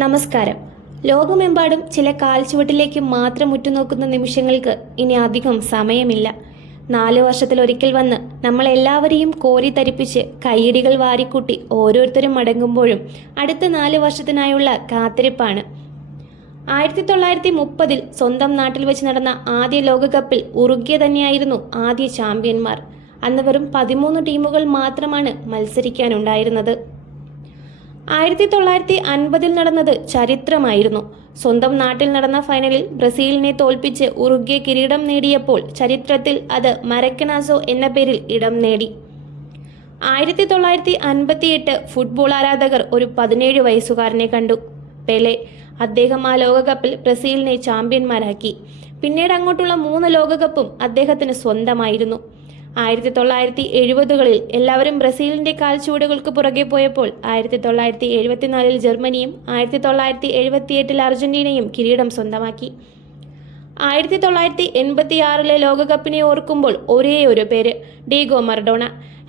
നമസ്കാരം. ലോകമെമ്പാടും ചില കാൽച്ചുവട്ടിലേക്ക് മാത്രം ഉറ്റുനോക്കുന്ന നിമിഷങ്ങൾക്ക് ഇനി അധികം സമയമില്ല. 4 വർഷത്തിലൊരിക്കൽ വന്ന് നമ്മളെല്ലാവരെയും കോരിത്തരിപ്പിച്ച് കയ്യടികൾ വാരിക്കൂട്ടി ഓരോരുത്തരും മടങ്ങുമ്പോഴും അടുത്ത 4 വർഷത്തിനായുള്ള കാത്തിരിപ്പാണ്. 1930 സ്വന്തം നാട്ടിൽ വെച്ച് നടന്ന ആദ്യ ലോകകപ്പിൽ ഉറുഗ്വേ തന്നെയായിരുന്നു ആദ്യ ചാമ്പ്യന്മാർ. അന്ന് വെറും 13 ടീമുകൾ മാത്രമാണ് മത്സരിക്കാനുണ്ടായിരുന്നത്. 1950 നടന്നത് ചരിത്രമായിരുന്നു. സ്വന്തം നാട്ടിൽ നടന്ന ഫൈനലിൽ ബ്രസീലിനെ തോൽപ്പിച്ച് ഉറുഗ്വേ കിരീടം നേടിയപ്പോൾ ചരിത്രത്തിൽ അത് മരക്കനാസോ എന്ന പേരിൽ ഇടം നേടി. 1958 ഫുട്ബോൾ ആരാധകർ ഒരു 17 വയസ്സുകാരനെ കണ്ടു, പെലെ. അദ്ദേഹം ആ ലോകകപ്പിൽ ബ്രസീലിനെ ചാമ്പ്യന്മാരാക്കി. പിന്നീട് അങ്ങോട്ടുള്ള 3 ലോകകപ്പും അദ്ദേഹത്തിന് സ്വന്തമായിരുന്നു. 1970കളിൽ എല്ലാവരും ബ്രസീലിന്റെ കാൽച്ചുവടുകൾക്ക് പുറകെ പോയപ്പോൾ 1974 ജർമ്മനിയും 1978 അർജന്റീനയും കിരീടം സ്വന്തമാക്കി. 1986 ലോകകപ്പിനെ ഓർക്കുമ്പോൾ ഒരേ ഒരു പേര്, ഡീഗോ മറഡോണ.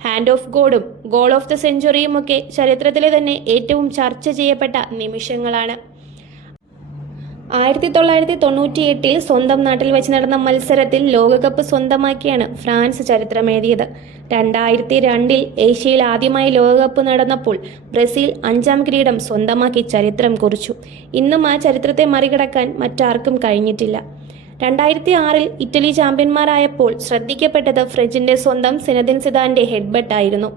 ഹാൻഡ് ഓഫ് ഗോഡും ഗോൾ ഓഫ് ദ സെഞ്ചുറിയുമൊക്കെ ചരിത്രത്തിലെ തന്നെ ഏറ്റവും ചർച്ച ചെയ്യപ്പെട്ട നിമിഷങ്ങളാണ്. 1998 സ്വന്തം നാട്ടിൽ വെച്ച് നടന്ന മത്സരത്തിൽ ലോകകപ്പ് സ്വന്തമാക്കിയാണ് ഫ്രാൻസ് ചരിത്രമെഴുതിയത്. 2002 ഏഷ്യയിൽ ആദ്യമായി ലോകകപ്പ് നടന്നപ്പോൾ ബ്രസീൽ 5ാം കിരീടം സ്വന്തമാക്കി ചരിത്രം കുറിച്ചു. ഇന്നും ആ ചരിത്രത്തെ മറികടക്കാൻ മറ്റാർക്കും കഴിഞ്ഞിട്ടില്ല. 2006 ഇറ്റലി ചാമ്പ്യന്മാരായപ്പോൾ ശ്രദ്ധിക്കപ്പെട്ടത് ഫ്രഞ്ചിന്റെ സ്വന്തം സിനദിൻ സിദാന്റെ ഹെഡ്ബട്ടായിരുന്നു.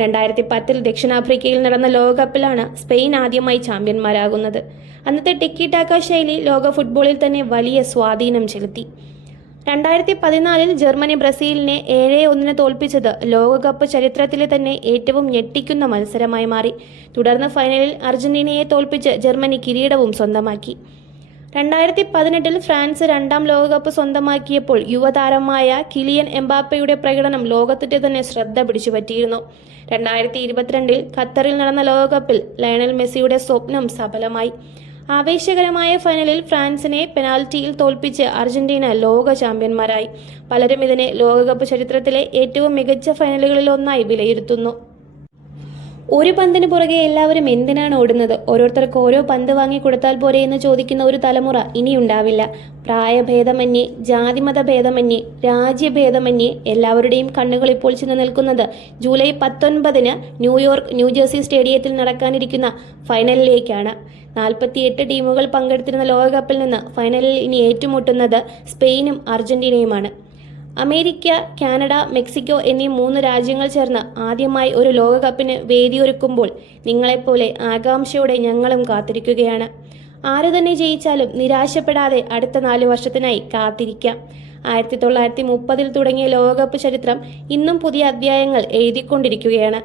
2010 ദക്ഷിണാഫ്രിക്കയിൽ നടന്ന ലോകകപ്പിലാണ് സ്പെയിൻ ആദ്യമായി ചാമ്പ്യന്മാരാകുന്നത്. അന്നത്തെ ടിക്കി ടാക്ക ശൈലി ലോക ഫുട്ബോളിൽ തന്നെ വലിയ സ്വാധീനം ചെലുത്തി. 2014 ജർമ്മനി ബ്രസീലിനെ 7-1 തോൽപ്പിച്ചത് ലോകകപ്പ് ചരിത്രത്തിലെ തന്നെ ഏറ്റവും ഞെട്ടിക്കുന്ന മത്സരമായി മാറി. തുടർന്ന് ഫൈനലിൽ അർജന്റീനയെ തോൽപ്പിച്ച് ജർമ്മനി കിരീടവും സ്വന്തമാക്കി. 2018 ഫ്രാൻസ് 2ാം ലോകകപ്പ് സ്വന്തമാക്കിയപ്പോൾ യുവതാരമായ കിലിയൻ എംബാപ്പയുടെ പ്രകടനം ലോകത്തിന്റെ തന്നെ ശ്രദ്ധ പിടിച്ചുപറ്റിയിരുന്നു. 2022 ഖത്തറിൽ നടന്ന ലോകകപ്പിൽ ലയണൽ മെസ്സിയുടെ സ്വപ്നം സഫലമായി. ആവേശകരമായ ഫൈനലിൽ ഫ്രാൻസിനെ പെനാൽറ്റിയിൽ തോൽപ്പിച്ച് അർജന്റീന ലോക ചാമ്പ്യന്മാരായി. പലരും ഇതിനെ ലോകകപ്പ് ചരിത്രത്തിലെ ഏറ്റവും മികച്ച ഫൈനലുകളിൽ ഒന്നായി വിലയിരുത്തുന്നു. ഒരു പന്തിന് പുറകെ എല്ലാവരും എന്തിനാണ് ഓടുന്നത്? ഓരോരുത്തർക്ക് ഓരോ പന്ത് വാങ്ങി കൊടുത്താൽ പോരെ എന്ന് ചോദിക്കുന്ന ഒരു തലമുറ ഇനിയുണ്ടാവില്ല. പ്രായഭേദമന്യേ, ജാതിമത ഭേദമന്യേ, രാജ്യഭേദമന്യേ എല്ലാവരുടെയും കണ്ണുകൾ ഇപ്പോൾ ചെന്ന് നിൽക്കുന്നത് ജൂലൈ 19 ന്യൂയോർക്ക് ന്യൂജേഴ്സി സ്റ്റേഡിയത്തിൽ നടക്കാനിരിക്കുന്ന ഫൈനലിലേക്കാണ്. 48 ടീമുകൾ പങ്കെടുത്തിരുന്ന ലോകകപ്പിൽ നിന്ന് ഫൈനലിൽ ഇനി ഏറ്റുമുട്ടുന്നത് സ്പെയിനും അർജന്റീനയുമാണ്. അമേരിക്ക, കാനഡ, മെക്സിക്കോ എന്നീ 3 രാജ്യങ്ങൾ ചേർന്ന് ആദ്യമായി ഒരു ലോകകപ്പിന് വേദിയൊരുക്കുമ്പോൾ നിങ്ങളെപ്പോലെ ആകാംക്ഷയോടെ ഞങ്ങളും കാത്തിരിക്കുകയാണ്. ആരു തന്നെ ജയിച്ചാലും നിരാശപ്പെടാതെ അടുത്ത 4 വർഷത്തിനായി കാത്തിരിക്കാം. 1930 തുടങ്ങിയ ലോകകപ്പ് ചരിത്രം ഇന്നും പുതിയ അധ്യായങ്ങൾ എഴുതിക്കൊണ്ടിരിക്കുകയാണ്.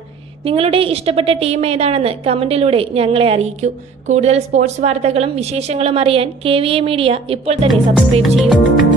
നിങ്ങളുടെ ഇഷ്ടപ്പെട്ട ടീം ഏതാണെന്ന് കമന്റിലൂടെ ഞങ്ങളെ അറിയിക്കൂ. കൂടുതൽ സ്പോർട്സ് വാർത്തകളും വിശേഷങ്ങളും അറിയാൻ KVA മീഡിയ ഇപ്പോൾ തന്നെ സബ്സ്ക്രൈബ് ചെയ്യൂ.